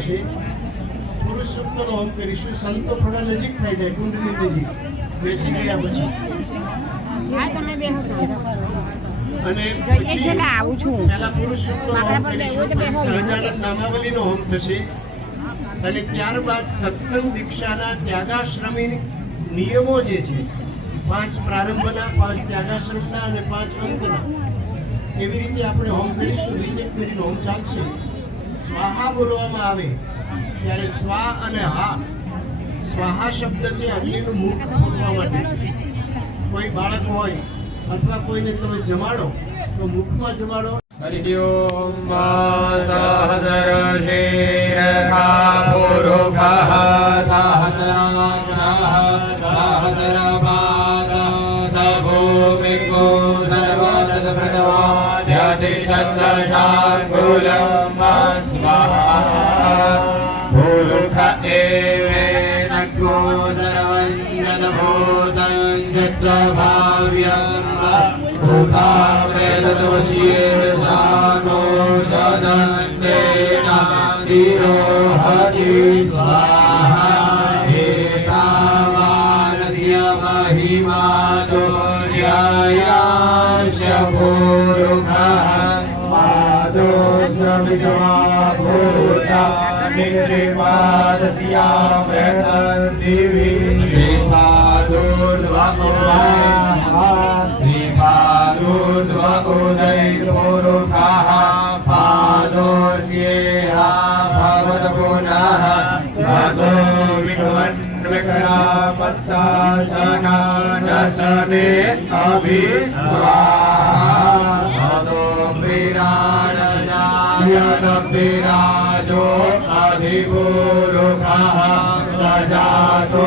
થશે. પુરુષ સૂક્તનો હોમ કરીશું. સંતો થોડા નજીક થઈ જાય, કુંડની નજીક બેસી ગયા પછી. અને પહેલા પુરુષ સૂક્તનો હોમ કરીશું. સહજાનંદ નામાવલીનો હોમ થશે. અને ત્યારબાદ સત્સંગ દીક્ષાના ત્યાગાશ્રમી નિયમો જે છે, 5 પ્રારંભના, 5 ત્યાગાશ્રમના અને 5 અંતના, એવી રીતે આપણે હોમ કરીશું. 20 મિનિટ હોમ ચાલશે. સ્વાહા બોલવામાં આવે ત્યારે સ્વા અને હા. સ્વાહા શબ્દ છે અગ્નિનું મુખ ખોલવા માટે. કોઈ બાળક હોય અથવા કોઈને તમે જમાડો તો મુખમાં જમાડો. હરિ ઓમ સહસ્રશીરખા પુરુષઃ સહસ્રપાદઃ સભૂમિકો સર્વતદપ્રદવાદ્યતિ શતશાર્ંગુલમ સ્વાહા પુરુષ એવેનકો સર્વં યદભૂतं યચ્ચ ભાવ્યં ભૂતાપ્રેતદોષીયેષાનો સદન્તેના ધીરો હરિ સ્વાહા એતાવાનસ્ય મહિમાતો ન્યાયાસ્ય પુરુષઃ પાદોસ્રવિષમા ભૂતા નિર્માદસ્યામ્યતં દિવિ श्रीपादोर्ध्वोदयपुरुषः पादोस्येहा भवत पुनः भगो विष्णुवन्विकरापत्सासनानसने अभिस्वाहा विराजो अधिपुरुषः सजातो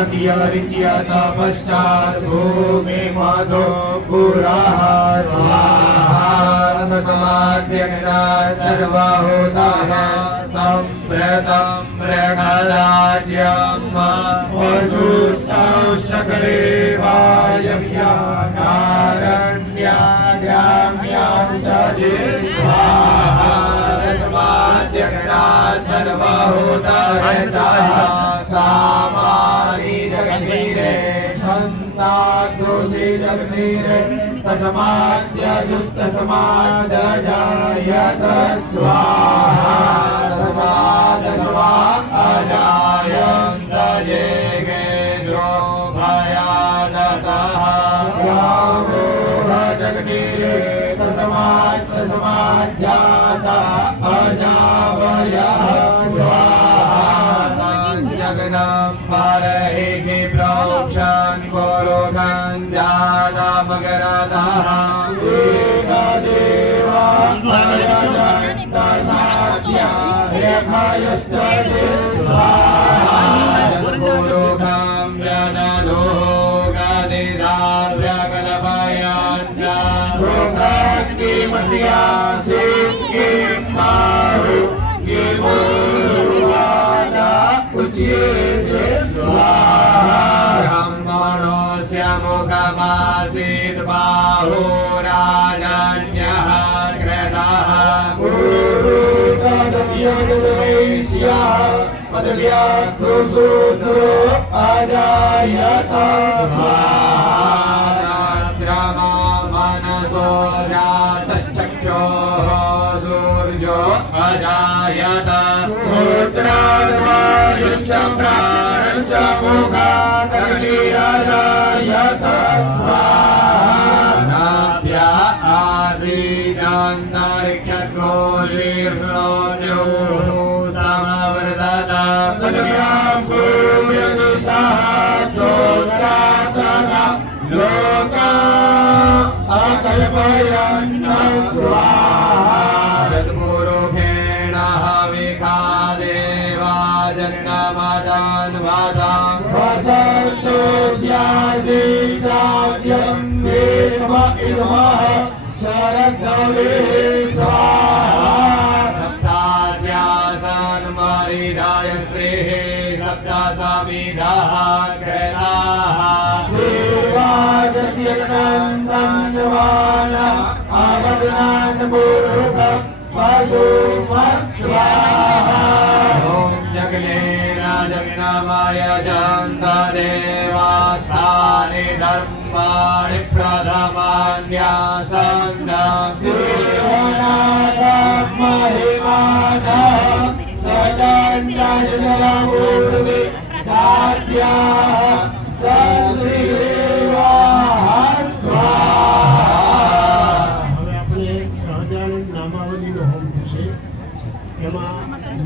अत्यरिच्य तपश्चात् भूमिमदो पुरः स्वाहा समाध्यग्ना सर्वभूताः सम्प्रतं प्रकलाज्यं पशुस्तौ शकले वायव्याकारण्याग्राम्यांसजे स्वाहा समाध्यग्ना सर्वभूताः सामानि जगन्नीरे छन्दादोषे जगन्नीरे तस्माद्यजुस्तस्मादजायत स्वाहा तस्मादस्वा अजायन्त जेगेन्द्रो भयादतः रामो जगन्नीरे तस्माज्जाता अजावयः स्वाहा जगन्नाम्बरहि प्रोक्षन् गोरोखं जातमगरतः देवा साध्या रेखायश्च स्वाहा गोरोखं व्यदधो गदिदाव्यकल्पयन् रोगान्तिमस्यासि किं मारु किमुरुवादा उच्यते स्वाहा ब्रह्मणोऽस्य मुखमासीत् बाहुराजन्यः कृतः पुरुषस्य वैश्यः पदव्याकृशूद्रो अजायत स्वाहा मनसो जातश्चक्षुः सूर्यो अजायत श्रोत्रास्मायुश्च प्राणश्च मुखादग्निरजायत स्वाहा नाभ्या आसीदन्तरिक्षकोशीर्ष्णोद्योः समवर्तत पदव्यां सूर्यदिशास्तोत्रातः लोका अकल्पयन् स्वाहा तत्पुरुषेण हविखादेवा जन्मदान्वदां वसन्तोऽस्यासीदास्यं देव इदमः शरदवे स्वाहा सप्तास्यासन्मरिदाय स्त्रीः सप्तासामिदाः कृताः देवाजत्यनन्दनवान अवदनान् पुरुष वसुमस्वाहा राजज्ञामाय जन्तदेवास्तानि धर्माणि प्रथमान्यासन्नदेवनाथमहिमानः सचन्द्रजलपूर्वे साध्याः सन्धिदेवाः स्वाहा। હવે આપણે સહજાનંદ નામાવલીનો હોમ થશે. એમાં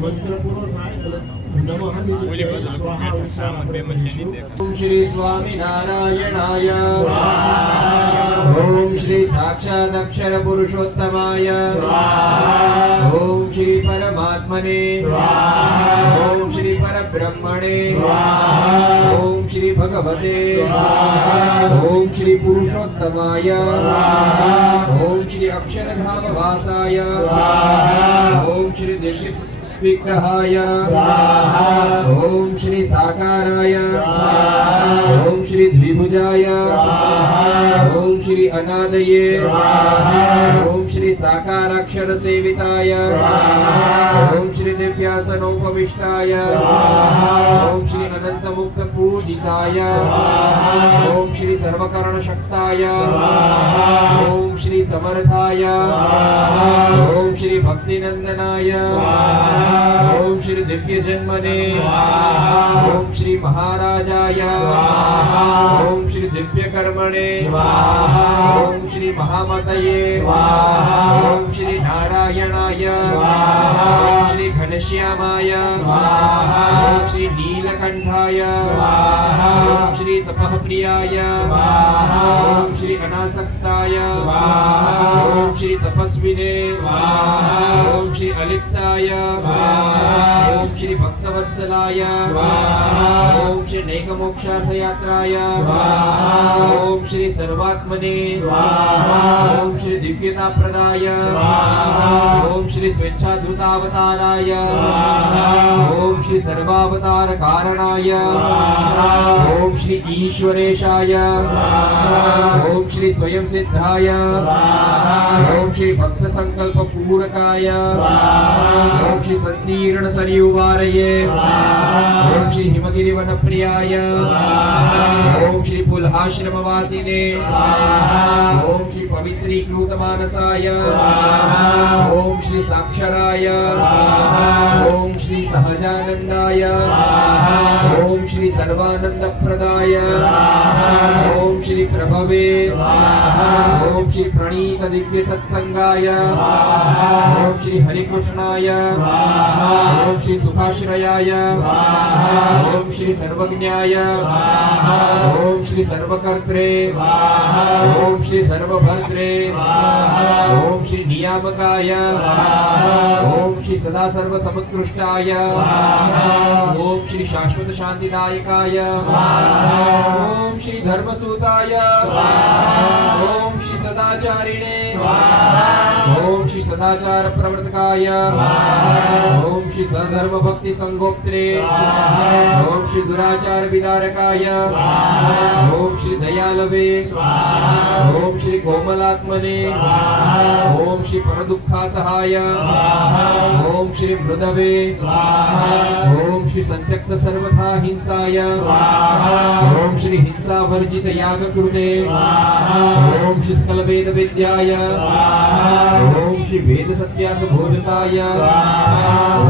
મંત્ર પૂરો થાય એટલે નમઃની જગ્યાએ સ્વાહા ઉચ્ચાર આપણે કરીશું. ओम श्री स्वामी नारायणाय स्वाहा। ओम श्री साक्षात् अक्षर पुरुषोत्तमाय स्वाहा। ओम श्री परमात्मने स्वाहा। ओम श्री परब्रह्मणे स्वाहा। ओम श्री भगवते स्वाहा। ओम श्री पुरुषोत्तमाय स्वाहा। ओम श्री अक्षरधाम वासाय स्वाहा। ओम श्री दिव्य विग्रहाय स्वाहा। ओम श्री साकाराय स्वाहा। ओम श्री द्विभुजाय स्वाहा। ओम श्री अनादये स्वाहा। ओम श्री साकाराक्षर सेविताय स्वाहा। ओम श्री दिव्यासनोपविष्टाय स्वाहा। ओम श्री अनंत मुक्त पूजिताय स्वाहा। ओम श्री सर्वकर्ण शक्ताय स्वाहा। ओम श्री समर्थाय स्वाहा। ओम श्री भक्तिनंदनाय स्वाहा। ओम श्री दिव्य जन्मने स्वाहा। ओम श्री महाराजाय स्वाहा। ओम श्री दिव्य कर्मणे स्वाहा। ओम श्री महामतये स्वाहा। ओम श्री नारायणाय स्वाहा। ओम श्री घनश्यामाय स्वाहा। ओम श्री नीलकंठाय स्वाहा। ओम श्री तपःप्रियाय स्वाहा। ओम श्री अनासक्ताय स्वाहा। ओम श्री तपस्विने स्वाहा। ओम श्री अलिप्ताय स्वाहा। ओम श्री भक्तवत्सलाय स्वाहा। ओम श्री नैकमोक्षार्थ यात्राय स्वाहा। ओम श्री सर्वात्मने स्वाहा। ओम श्री दिव्यता प्रदाय स्वाहा। ओम श्री स्वेच्छाधृतावताराय स्वाहा। ओम श्री सर्वावतार कारणाय स्वाहा। ओम श्री ईश्वरेशाय स्वाहा। ओम श्री स्वयं सिद्धाय स्वाहा। ओम श्री भक्त संकल्प पूरकाय स्वाहा। ओम श्री संकीर्ण सरयुवारये स्वाहा। ओम श्री हिमगिरिवन प्रियाय स्वाहा। ओम श्री पुल्हाश्रम वासिने स्वाहा। ओम श्री पवित्रीकृत मानसाय स्वाहा। ओम श्री साक्षराय स्वाहा। ओम श्री सहजानंदाय स्वाहा। ओम श्री सर्वानंद प्रदाय स्वाहा। ओम श्री प्रभवे स्वाहा। ओम श्री प्रणीत दिव्य सत्संगाय स्वाहा। ओम श्री हरिकृष्णाय स्वाहा। ओम श्री सुखाश्रयाय स्वाहा। ओम श्री सर्वज्ञाय स्वाहा। ओम श्री सर्वकर्त्रे स्वाहा। ओम श्री सर्वभद्रे स्वाहा। ओम श्री नियामकाय स्वाहा। ओम श्री सदा सर्व समुत्कृष्टाय स्वाहा। ओम श्री शाश्वत शांतिदायकाय स्वाहा। ओम श्री धर्मसूताय स्वाहा। ओम श्री सदाचारिणे स्वाहा। ओम श्री सदाचार प्रवर्तकाय स्वाहा। ओम श्री सधर्म भक्ति संगोप्त्रे स्वाहा। ओम श्री दुराचार विदारकाय स्वाहा। ओम श्री दयालवे स्वाहा। ओम श्री कोमलात्मने स्वाहा। ओम श्री परदुःखासहाय स्वाहा। ओम श्री मृदवे स्वाहा। ओम श्री संत्यक्त सर्वथा हिंसाय स्वाहा। ओम श्री हिंसा वर्जित याग कृते स्वाहा। ओम श्री स्कलवेद विद्याय स्वाहा। ओम श्री वेद सत्यार्थ बोधकाय स्वाहा।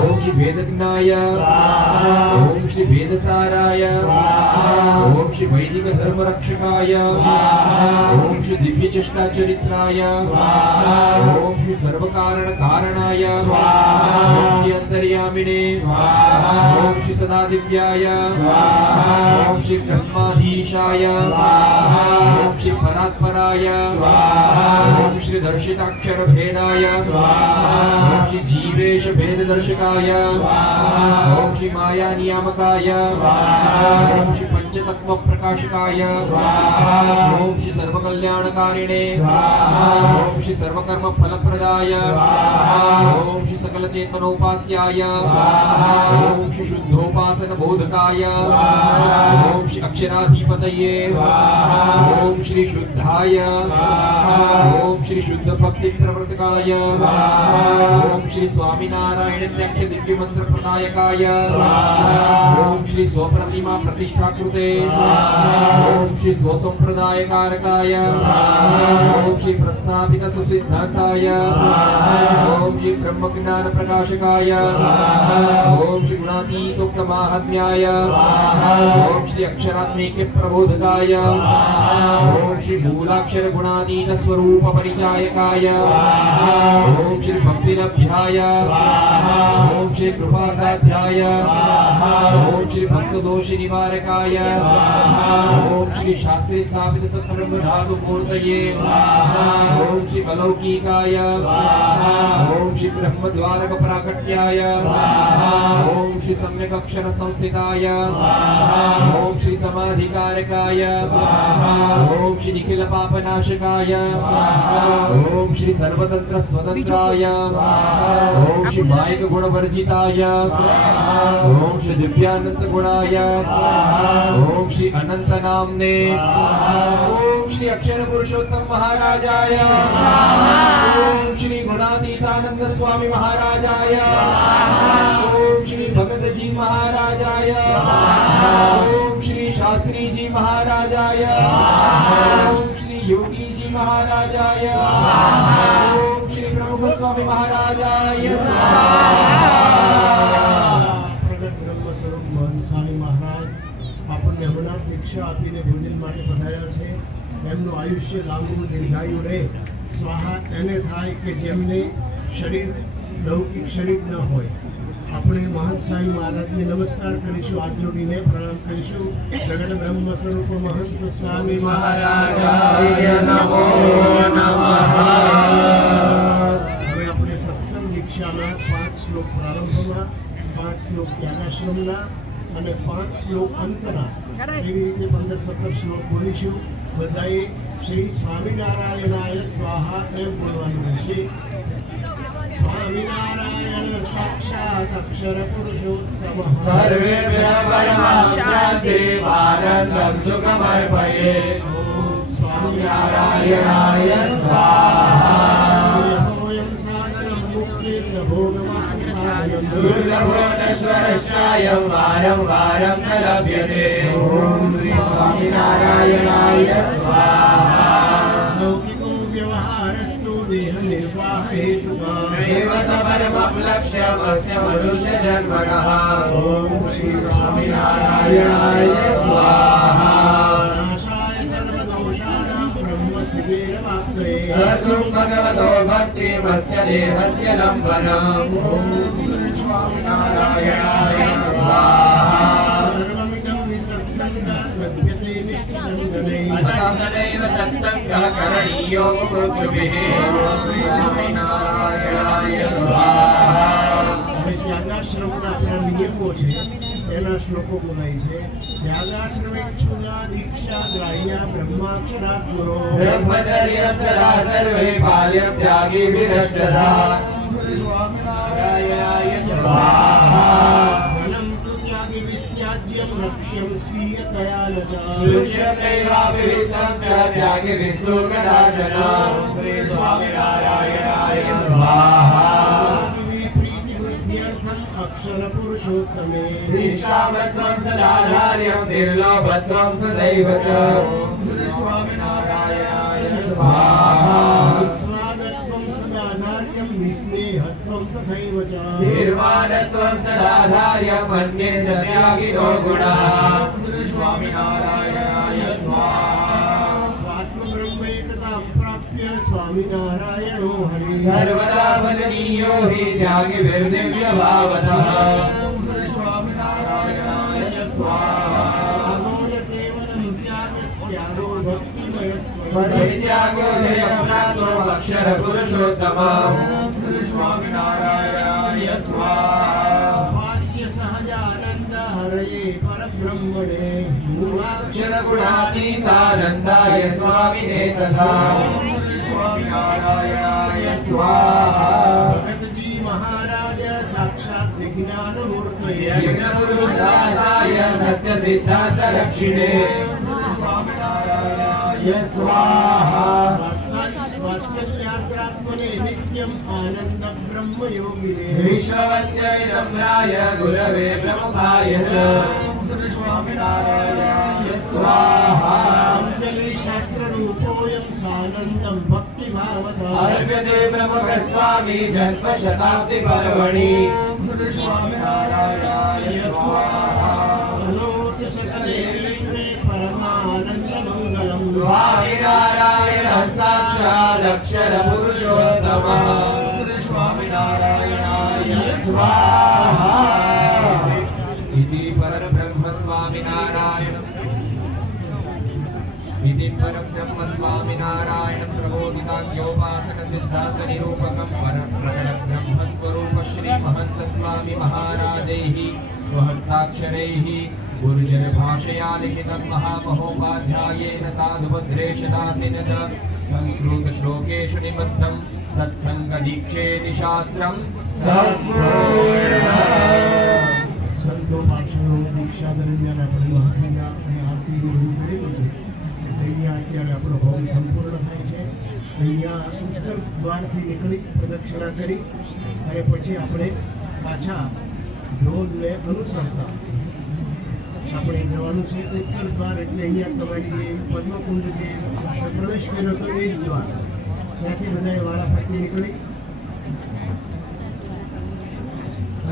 ओम श्री वेदज्ञाय स्वाहा। ओम श्री वेदसाराय स्वाहा। ओम श्री वैदिक धर्म रक्षकाय स्वाहा। ओम श्री दिव्य चेष्टा चरित्राय स्वाहा। ओम श्री सर्व कारण कारणाय स्वाहा। ओम श्री अंतर्यामिने स्वाहा। ओम श्री सदा दिव्याय स्वाहा। ओम श्री ब्रह्माधीशाय स्वाहा। ओम श्री परात्पराय स्वाहा। ओम श्री दर्शिताक्षर भेदाय स्वाहा। ओम श्री जीवेश भेद दर्शकाय स्वाहा। ओम श्री माया नियामकाय स्वाहा। ओम श्री पंचतत्व प्रकाशकाय स्वाहा। ओम श्री सर्व कल्याणकारिणे स्वाहा। ओम श्री सर्वकर्म फलप्रदाय स्वाहा। ओम श्री सकल चेतनोपास्याय स्वाहा। ओम श्री शुद्धोपासन बोधकाय स्वाहा। ओम श्री अक्षराधिपतये स्वाहा। ओम श्री शुद्धाय स्वाहा। ओम श्री शुद्ध भक्ति प्रवर्तकाय ओम श्री स्वामीनारायण त्यक्ष दिव्य मंत्र प्रदायकाय ओम श्री स्वप्रतिमा प्रतिष्ठा कृते ओम श्री स्वसंप्रदाय कारकाय ओम श्री प्रस्थापिक सुसिद्धांताय ओम श्री ब्रह्म ज्ञान प्रकाशकाय ओम श्री गुणातीतोक्त माहात्म्याय ओम श्री अक्षरात्मिक प्रबोधकाय ओम श्री मूलाक्षर गुणातीत स्वरूप परिचायकाय ओम श्री भक्तिलभ्याय ओम श्री कृपा साध्याय ओम श्री भक्त दोष निवारकाय ओम श्री शास्त्रे स्थापित सत्ब्रह्म धातु मूर्तये ओम श्री अलौकिकाय ओम श्री ब्रह्म द्वारक प्राकट्याय ओम श्री सम्यक अक्षर संस्थिताय ओम श्री समाधिकारकाय ओम श्री निखिल पापनाशकाय ओम श्री सर्वतंत्र स्वतंत्राय ओम श्री मायक गुण वर्जिताय ओम श्री दिव्यानंद गुणाय ओम श्री अनंत नामने ओम श्री अक्षर पुरुषोत्तम महाराजाय ओम श्री गुणातीतानंद स्वामी महाराजाय ओम श्री भगत जी महाराजाय ओम श्री शास्त्री जी महाराजाय ओम श्री योगी जी महाराजाय ओम श्री प्रमुख स्वामी महाराजाय પ્રગટ બ્રહ્મ સ્વરૂપ મહંત સ્વામી મહારાજ આપણને હમણાં દીક્ષા આપીને ભોજન માટે પધાર્યા છે. એમનું આયુષ્ય લાંબુ દીર્ઘાયુ રહે. સ્વાહા એને થાય કે જેમને શરીર લૌકિક શરીર ન હોય. આપણે મહંત સ્વામી મહારાજને નમસ્કાર કરીશું, હાથ જોડીને પ્રણામ કરીશું. પ્રગટ બ્રહ્મ સ્વરૂપ મહંત સ્વામી મહારાજાય નમો નમઃ. હવે આપણે સત્સંગ દીક્ષાના 5 શ્લોક પ્રારંભમાં, 5 શ્લોક ત્યાગાશ્રમના અને 5 શ્લોક અંતના, એવી રીતે 15-17 શ્લોક બોલીશું. બધાએ શ્રી સ્વામિનારાયણાય સ્વાહા એમ બોલવાનું રહેશે. સ્વામિનારાયણ સાક્ષાત અક્ષર પુરુષોત્તમ સર્વેભ્યઃ પરમં શાંતિ ભારતં સુખમર્પયે ઓમ સ્વામિનારાયણાય સ્વાહા. ઓયમ સાધનમ મુક્તિર્ન ભોગમાર્ગ સાધનમ दुर्लभोऽनश्वरश्चायं वारं वारं न लभ्यते ॐ श्री स्वामिनारायणाय स्वाहा. लौकिको व्यवहारस्तु देह निर्वाह हेतुका नैव सफलमप्लक्ष्यमस्य मनुष्यजन्मनः ॐ श्री स्वामिनारायणाय स्वाहा. नाशाय सर्वदोषाणां ब्रह्मस्थितिरवाप्तये तत्त्वं भगवतो भक्तिमस्य देहस्य लम्बनम् ॐ श्री स्वामिनारायणाय स्वाहा. सर्वमिदं विसत्सङ्गात् लभ्यते निश्चितं गणैः अतः सदैव सत्सङ्गः करणीयो मुमुक्षुभिः ॐ श्री स्वामिनारायणाय स्वाहा. હવે ત્યાગાશ્રમના આપણા નિયમો છે, એના શ્લોકો બોલાય છે. ત્યાગાશ્રમેક્ષુના દીક્ષા ગ્રાહ્યા બ્રહ્માક્ષરાत् ગુરો ब्रह्मचर्यं सदा सर्वे पाल्यं त्यागी विनष्टधा श्री स्वामिनारायणाय स्वाहा. धनं तु त्यागे विस्त्याज्यं रक्ष्यं स्वीयतया न च स्पृश्यन्नैवाभिहितं च त्यागे विश्लोकनाशनम् श्री स्वामिनारायणाय स्वाहा. प्रीतिवृद्ध्यर्थम् अक्षरपुरुषोत्तमे निष्कामत्वं सदाधार्यं निर्लोभत्वं सदैव च श्री स्वामिनारायणाय स्वाहा. स्वादत्वं सदाधार्यं निस्नेहत्वं तथैव च निर्वाणत्वं सदाधार्यं मन्ये च त्यागिनो गुणः श्री स्वामिनारायणाय स्वाहा. स्वात्मब्रह्मैकतां प्राप्य स्वामिनारायणो हरिः सर्वदा वदनीयो हि त्यागिभिर्दिव्यभावतः श्री स्वामिनारायणाय स्वाहा. केवलं त्यागस्त्यागो भक्तिमयस्त्वं परित्यागो ध्येयप्राप्तो अक्षरपुरुषोत्तमः श्री स्वामिनारायणाय स्वाहा. भास्य सहजानन्द हरये परब्रह्मणे अक्षरगुणातीतानन्दाय स्वामिने तथा श्री स्वामिनारायणाय स्वाहा. भगतजी महाराज साक्षात् विज्ञानमूर्तये यज्ञपुरुषाय सत्यसिद्धान्तलक्षिणे श्री स्वामिनारायणाय स्वाहा. साक्षात् आत्मने नित्यम् आनन्द ब्रह्म योगिने विश्ववत्यै नम्राय गुरवे प्रमुखाय च स्वामिनारायणाय स्वाहा अंजलि शास्त्र रूपोऽयं सानन्दं भक्ति भावता अर्घ्यते प्रमुख स्वामी जन्म शताब्दी पर्वणि स्वामिनारायणाय स्वाहा अनोट सकले विश्वे परमानन्द मङ्गलम् स्वामिनारायण साक्षादक्षर पुरुषोत्तमः स्वामिनारायणाय स्वाहा इति परब्रह्म स्वामिनारायण इति परब्रह्म स्वामिनारायण प्रबोधिताज्ञोपासक सिद्धान्त निरूपकं परप्रकट ब्रह्म स्वरूप श्री महंत स्वामी महाराजैः स्वहस्ताक्षरैः गुरुजन भाषया लिखितं महामहोपाध्यायेन साधुभद्रेशदासेन च संस्कृत श्लोकेषु निबद्धं सत्संगदीक्षेति शास्त्रं સંતો પાર્ષદો દીક્ષા દરમિયાન આપણે મહાક્રિયા અને આરતીનું બધું કરેલું છે. અહીંયા અત્યારે આપણો હોમ સંપૂર્ણ થાય છે. અહીંયા ઉત્તર દ્વારથી નીકળી પ્રદક્ષિણા કરી અને પછી આપણે પાછા ઢોલને અનુસરતા આપણે જવાનું છે. ઉત્તર દ્વાર એટલે અહીંયા તમારી જે પદ્મકુંડ જે પ્રવેશ કર્યો હતો એ જ દ્વાર. ત્યાંથી બધાએ વારાફરતી નીકળી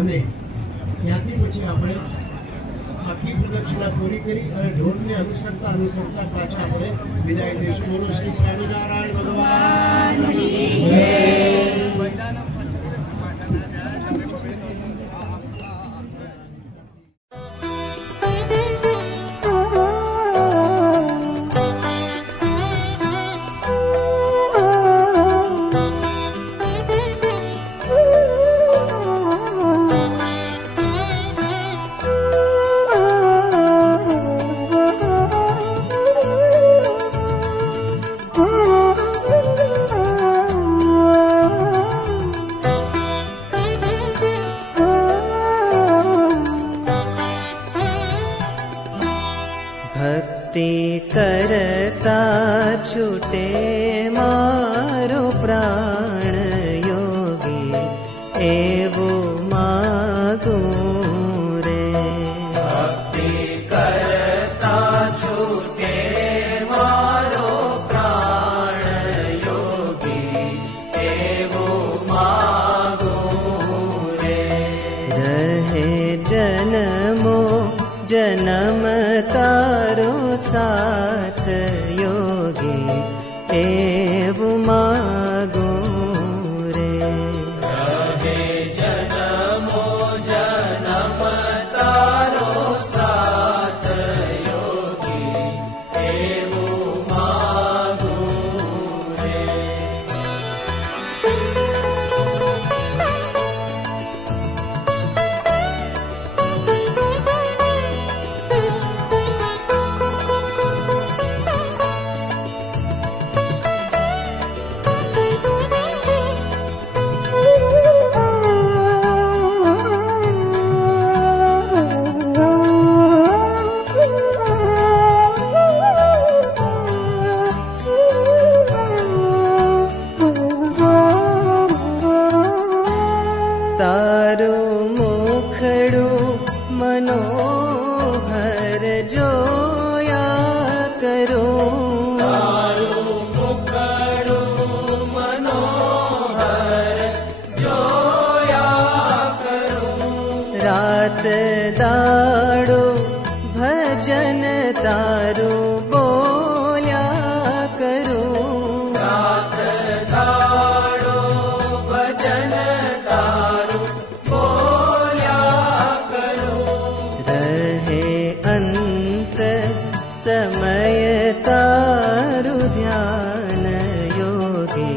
અને ત્યાંથી પછી આપણે આખી પ્રદક્ષિણા પૂરી કરી અને ઢોરને અનુસરતા અનુસરતા પાછા આપણે વિદાય દઈશું. બોલો શ્રી સ્વામિનારાયણ ભગવાનની જય. भक्ति करता छूटे मारो प्राण योगी एवो मागू रे. भक्ति करता छूटे मारो प्राण योगी एवो मागू रे. रहे जन्मो जन्म तारो साथ योगी एवं मागो रे. रहे जन्मो जन्म तारो साथ योगी एवं मागो रे. तारो मुखड़ो मनोहर जोया करो. तारो मुखड़ो मनोहर जोया करो. रात दाड़ो भजन तारो बोल्या करो. रात दाड़ो भजन तारो बोल्या करो. रहे अंत समय तारु ध्यान योगी